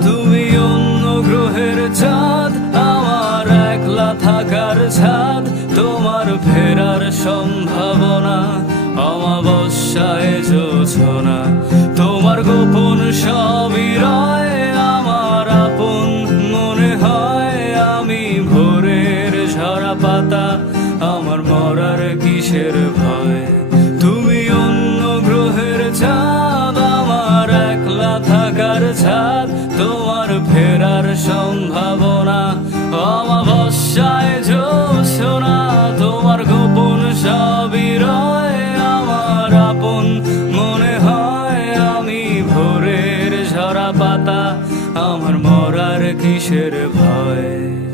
তুমি অন্য গ্রহের চাঁদ, আমার একলা থাকার ছাদ। তোমার ফেরার সম্ভাবনা, অমাবস্যায় জোছনা। তোমার গোপন সবই রয়, আমার আপন মনে হয়। আমি ভোরের ঝরা পাতা, আমার মরার কিসের ভয়। তুমি অন্য গ্রহের চাঁদ, আমার একলা থাকার ছাদ। তোমার ফেরার সম্ভাবনা, অমাবস্যায় জোছনা। তোমার গোপন সবই রয়, আমার আপন মনে হয়। আমি ভোরের ঝরা পাতা, আমার মরার কিসের ভয়।